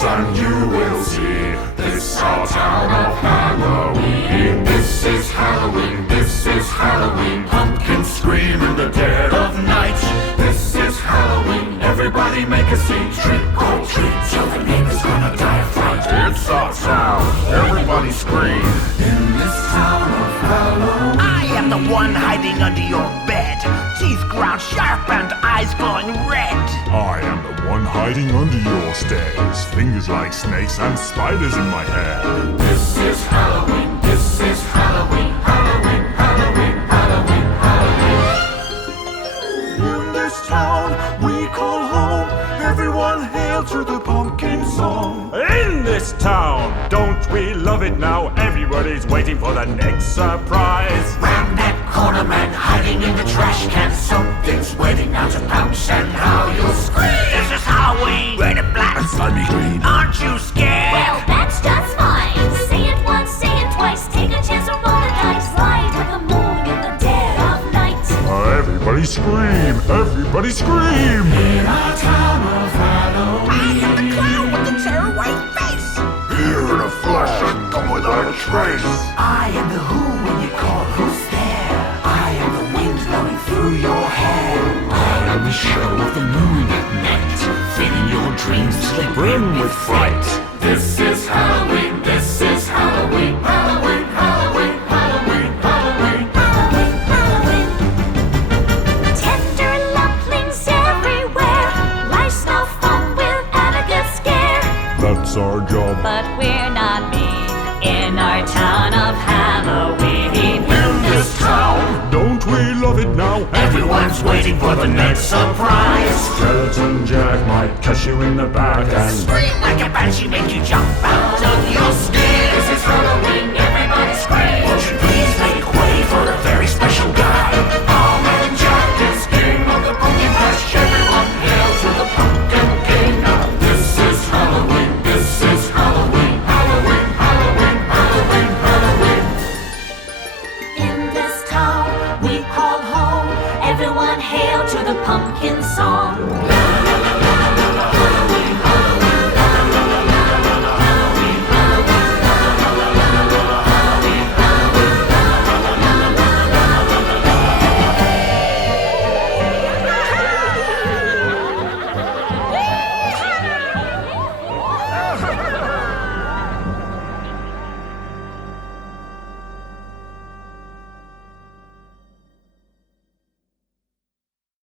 son, you will see. This our town of Halloween. This is Halloween, this is Halloween. Pumpkins scream in the dead of night. This is Halloween, everybody make a scene. Trick or treat, so the neighbor's gonna die of fright. It's our town, everybody scream. In this town of Halloween, I am the one hiding under your bed, teeth ground sharp and eyes glowing red. I am the one hiding under your stairs, fingers like snakes and spiders in my hair. this is Halloween, this is Halloween. Halloween, Halloween, Halloween, Halloween. In this town we call home, everyone hail to the pumpkin song. In this town, don't we love it now? Everybody's waiting for the next surprise. Round that corner man hiding in the trash can, something's waiting now to pounce, and how you'll scream. This is Halloween, red and black, Slimy green. aren't you scared? Well, that's just fine. Say it once, say it twice. Take a chance or roll the dice. Ride like a moon in the dead of night. Everybody scream! Everybody scream! In our town of Halloween, I am the clown with the terror white face. Here in a flash and come without a trace. I am the who when you call who's there. I am the wind blowing through your hair. I am the show of the moon at night, filling your dreams till they brim with fright. This is Halloween, this is Halloween. Halloween, Halloween, Halloween, Halloween. Halloween, Halloween. Tender lumplings everywhere. Life's no fun without a good scare. That's our job. But we're not mean in our town of Halloween. In this town, Don't we love it now? everyone's waiting for the next surprise. Skeleton Jack might catch you in the back and Scream like a banshee, make you jump out of your skin. This is Halloween, everybody scream. Won't you please make way for a very special guy? Our man Jack is king of the pumpkin patch. Everyone hail to the pumpkin king. This is Halloween, this is Halloween. Halloween, Halloween, Halloween, Halloween. In this town we call home. Everyone hail to the pumpkin song. La